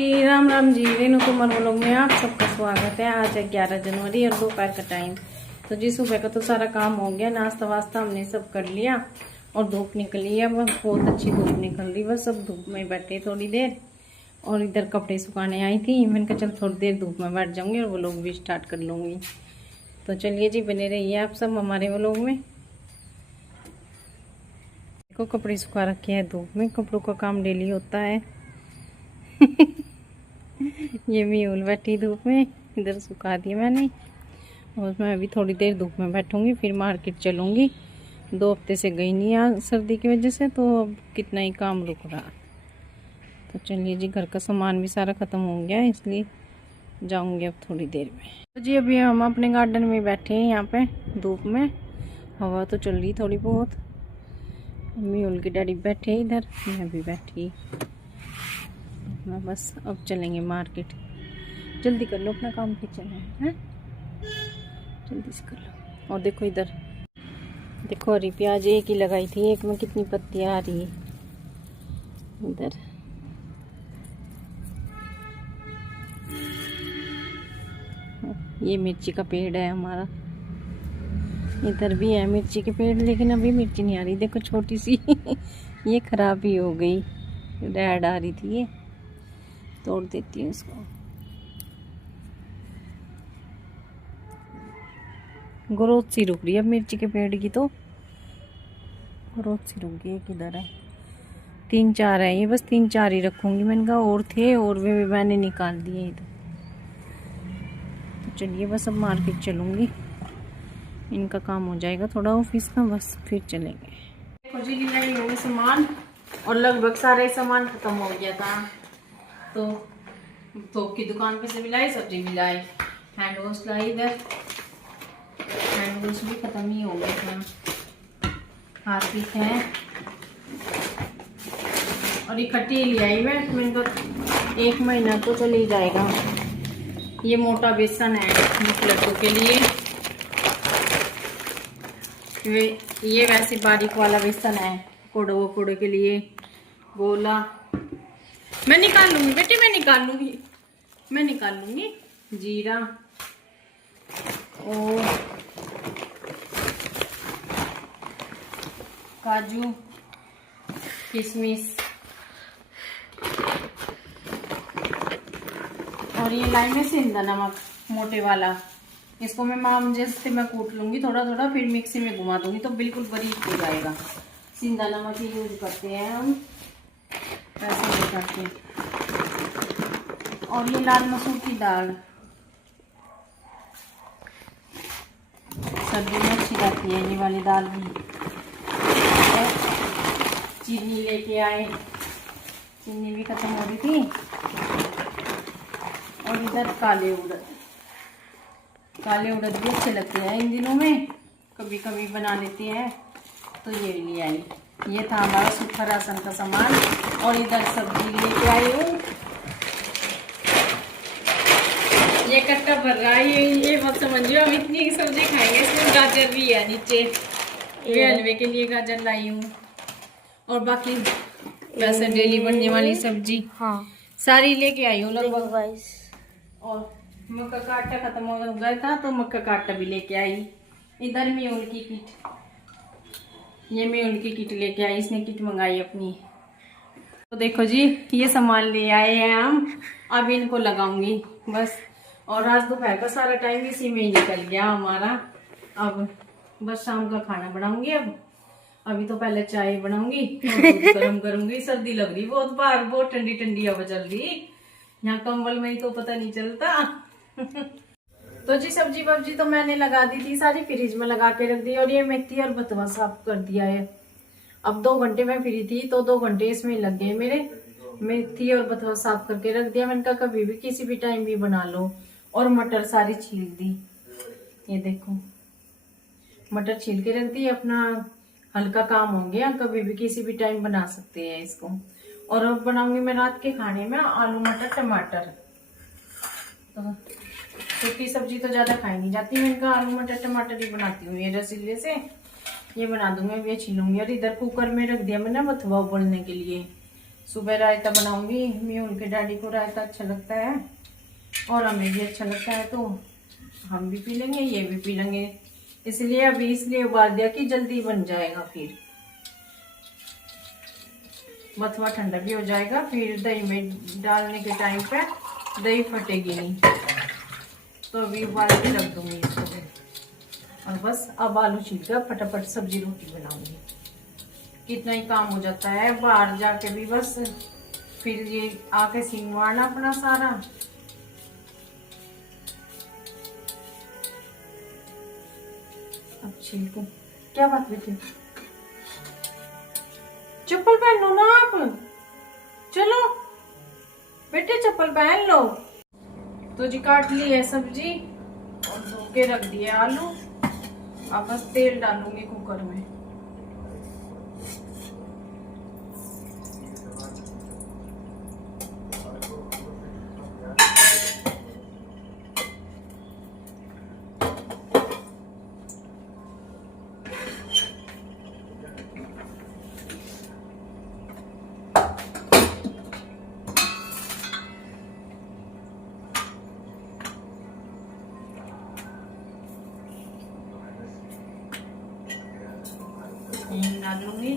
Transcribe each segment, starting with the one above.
जी, Ram Ram ji. Renu Kumar vlog में आप सबका स्वागत है। आज है 11 जनवरी और दोपहर का टाइम। तो जी सुबह का तो सारा काम हो गया, नाश्ता वास्ता हमने सब कर लिया और धूप निकली है। बहुत अच्छी धूप निकल रही, बस सब धूप में बैठे थोड़ी देर और इधर कपड़े सुखाने आई थी। मैंने कहा चल थोड़ी देर धूप में बैठ जाऊंगी और व्लॉग भी स्टार्ट कर लूँगी। तो चलिए जी, बने रहिए आप सब हमारे व्लॉग में। देखो कपड़े सुखा रखे हैं धूप में, कपड़ों का काम डेली होता है। ये म्यूल बैठी धूप में, इधर सुखा दिया मैंने और मैं अभी थोड़ी देर धूप में बैठूंगी, फिर मार्केट चलूंगी। 2 हफ्ते से गई नहीं आज सर्दी की वजह से, तो अब कितना ही काम रुक रहा। तो चलिए जी, घर का सामान भी सारा ख़त्म हो गया, इसलिए जाऊंगी अब थोड़ी देर में। तो जी अभी हम अपने गार्डन में बैठे हैं, यहाँ पे धूप में हवा तो चल रही थोड़ी बहुत। म्यूल के डैडी बैठे इधर, मैं भी बैठी। बस अब चलेंगे मार्केट। जल्दी कर लो अपना काम, किचन है, जल्दी से कर लो। और देखो इधर, देखो हरी प्याज एक ही लगाई थी, एक में कितनी पत्तियां आ रही है। इधर ये मिर्ची का पेड़ है हमारा, इधर भी है मिर्ची के पेड़, लेकिन अभी मिर्ची नहीं आ रही। देखो छोटी सी ये खराब ही हो गई, रेड आ रही थी, ये तोड़ देती हूँ इसको। ग्रोथ सी रुक रही है अब मिर्ची के पेड़ की, तो ग्रोथ सी रुक गई। किधर है? 3-4 है ये, बस 3-4 ही रखूंगी। मैंने कहा और थे और वे मैंने निकाल दिए इधर। तो चलिए बस अब मार्केट चलूंगी, इनका काम हो जाएगा थोड़ा ऑफिस का, बस फिर चलेंगे। देखो जी, लाई होगी सामान और लगभग सारे सामान खत्म हो गया था। तो थोक की दुकान पे से भी लाई, सब्जी भी लाई, हैंड वॉश लाई। इधर हैंड वॉश भी खत्म ही हो गए थे। हार्पिक है और इकट्ठी ले आई मैं तो 1 महीना तो चल ही जाएगा। ये मोटा बेसन है लड्डू के लिए, ये वैसे बारीक वाला बेसन है कोड़े के लिए। गोला मैं निकाल लूंगी बेटी, मैं निकाल लूंगी। जीरा और काजू, किशमिश और ये लाई में सेंधा नमक मोटे वाला। इसको मैं माम जैसे मैं कूट लूंगी थोड़ा थोड़ा, फिर मिक्सी में घुमा दूंगी तो बिल्कुल बारीक हो जाएगा। सेंधा नमक ही यूज करते हैं हम, वैसे नहीं करते। और ये लाल मसूर की दाल सर्दी में अच्छी जाती है, ये वाली दाल भी। चीनी लेके आए, चीनी भी खत्म हो रही थी। और इधर काले उड़द भी अच्छे लगते हैं इन दिनों में, कभी कभी बना लेते हैं, तो ये ले आई। ये था हमारा सूखा राशन का सामान। और इधर सब्जी लेके आई हूँ, ये कट्टा भर रहा है। ये मत समझिए हम इतनी सब्जी खाएंगे, इसमें गाजर भी है नीचे, वे हलवे के लिए गाजर लाई हूँ। और बाकी वैसे डेली बनने वाली सब्जी सारी लेके आई हूँ लगभग। और मक्का का आटा खत्म हो गया था, तो मक्का का आटा भी लेके आई। इधर म्यूल की किट, ये म्यूल की किट लेके आई, इसने किट मंगाई अपनी। तो देखो जी, ये सामान ले आए हैं हम, अब इनको लगाऊंगी बस। और आज दोपहर का सारा टाइम इसी में ही निकल गया हमारा। अब बस शाम का खाना बनाऊंगी। अब अभी तो पहले चाय बनाऊंगी और दूध गर्म करूंगी। सर्दी लग रही बहुत, बाहर बहुत ठंडी ठंडी हवा चल रही, यहाँ कंबल में ही तो पता नहीं चलता। तो जी सब्जी वब्जी तो मैंने लगा दी थी सारी, फ्रिज में लगा के रख दी। और ये मेथी और बथुआ साफ कर दिया है। अब 2 घंटे में फ्री थी, तो 2 घंटे इसमें लग गए मेरे। मेथी और बथुआ साफ करके रख दिया। मैंने कहा कभी भी किसी भी टाइम भी बना लो। और मटर सारी छील दी, ये देखो मटर छील के रख दी। अपना हल्का काम हो गया, कभी भी किसी भी टाइम बना सकते हैं इसको। और अब बनाऊंगी मैं रात के खाने में आलू मटर टमाटर। तो सूखी सब्जी तो ज्यादा खाई नहीं जाती, मैं इनका आलू मटर टमाटर ही बनाती हूँ। ये रसीले से ये बना दूंगी, ये छीलूंगी। और इधर कुकर में रख दिया मैंने बथुआ उबलने के लिए। सुबह रायता बनाऊंगी, मैं उनके डैडी को रायता अच्छा लगता है और हमें भी अच्छा लगता है, तो हम भी पी लेंगे, ये भी पी लेंगे। इसलिए अभी इसलिए उबाल दिया कि जल्दी बन जाएगा, फिर मथुआ ठंडा भी हो जाएगा, फिर दही में डालने के टाइम पे दही फटेगी नहीं। तो अभी उबाल के रख दूंगी इसको भी। और बस अब आलू छिलकर फटाफट सब्जी रोटी बनाऊंगी। कितना ही काम हो जाता है बाहर जाके भी, बस फिर ये आके सिंगवाना अपना सारा। अब छिलको, क्या बात बेटे, चप्पल पहन लो ना आप, चलो बेटे चप्पल पहन लो। तो जी काट ली है सब्जी और धो के रख दिए आलू। अब बस तेल डालूंगी कुकर में। डालूंगी।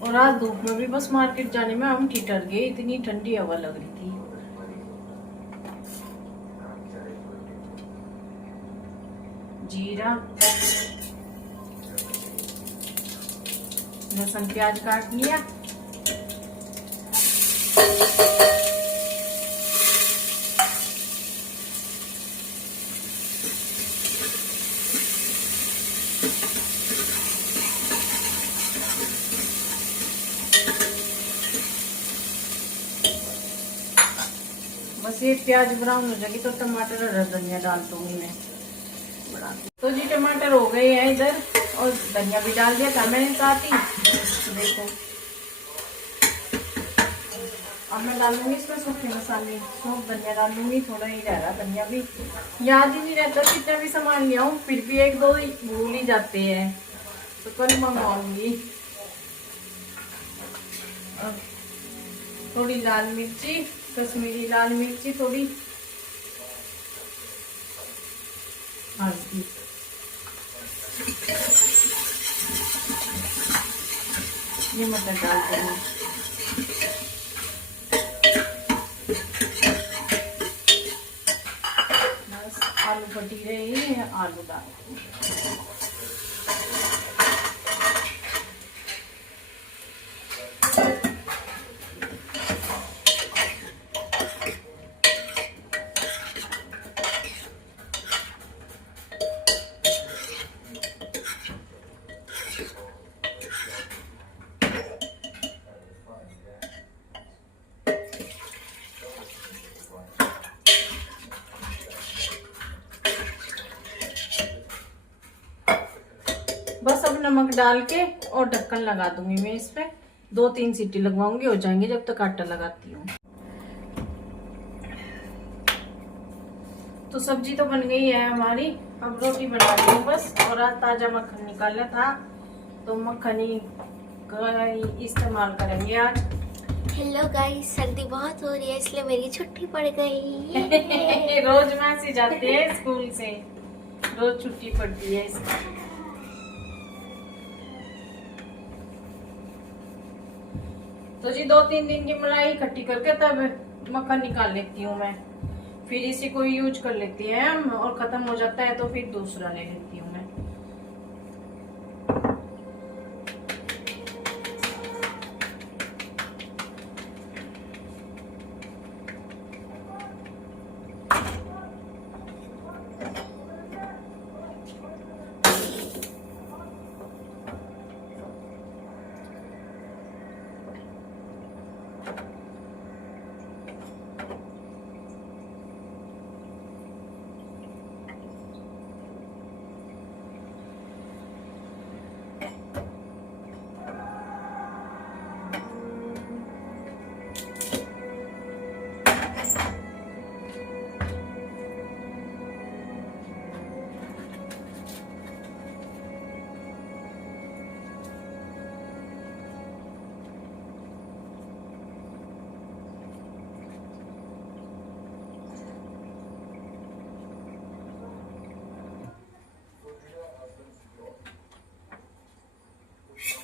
और आज धूप में भी बस मार्केट जाने में हम ठिठर गए, इतनी ठंडी हवा लग रही थी। जीरा, लहसुन प्याज काट लिया। बस ये प्याज ब्राउन हो जाएगी तो टमाटर और धनिया डाल दूंगी मैं। तो जी टमाटर हो गए हैं इधर, और धनिया भी डाल दिया था मैंने साथ ही। देखो अब मैं डालूंगी इसमें सूखे मसाले, सौंफ धनिया डालूंगी। थोड़ा ही रह रहा धनिया भी, याद ही नहीं रहता कितना भी सामान ले आऊं, फिर भी एक दो भूल ही जाते हैं, तो कल मंगवाऊंगी। थोड़ी लाल मिर्ची, कश्मीरी लाल मिर्ची, थोड़ी हल्दी, ये मटर डाल देंगे। बस आलू फटी रही है, आलू डाल देंगे। बस अब नमक डाल के और ढक्कन लगा दूंगी मैं इस पे। 2-3 सीटी लगवाऊंगी, हो जाएंगे जब तक आटा लगाती हूँ। तो सब्जी तो बन गई है हमारी, अब रोटी बना रही हूँ बस। और आज ताजा मक्खन निकाला था, तो मक्खन ही का इस्तेमाल करेंगे आज। हेलो गाइस, सर्दी बहुत हो रही है इसलिए मेरी छुट्टी पड़ गई। रोज मैसेज आते हैं स्कूल से, रोज छुट्टी पड़ती है इसकी। तो जी 2-3 दिन की मलाई इकट्ठी करके तब मक्खन निकाल लेती हूँ मैं, फिर इसी को यूज कर लेती है हम, और खत्म हो जाता है तो फिर दूसरा ले लेती हूँ मैं।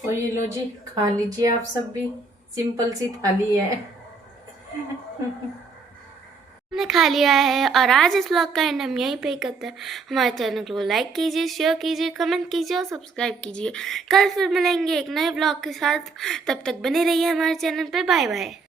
और ये लो जी, खा लीजिए आप सब भी, सिंपल सी थाली है। हमने खा लिया है और आज इस व्लॉग का एंड हम यहीं पे करते हैं। हमारे चैनल को लाइक कीजिए, शेयर कीजिए, कमेंट कीजिए और सब्सक्राइब कीजिए। कल फिर मिलेंगे एक नए व्लॉग के साथ, तब तक बने रहिए हमारे चैनल पे। Bye bye.